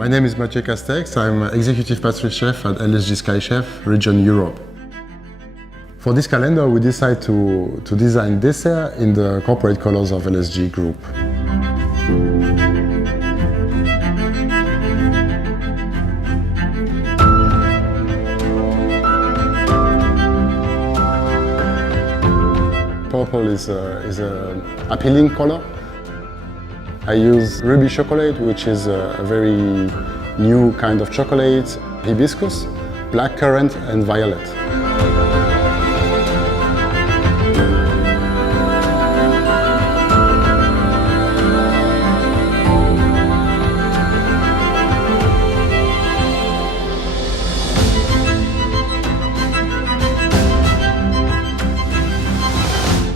My name is Mathieu Castex. I'm Executive Pastry Chef at LSG Sky Chef, Region Europe. For this calendar, we decided to design dessert in the corporate colors of LSG Group. Purple is an appealing color. I use ruby chocolate, which is a very new kind of chocolate, hibiscus, blackcurrant and violet.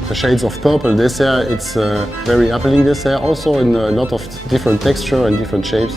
The shades of purple dessert, it's a very appealing dessert, also in a lot of different texture and different shapes.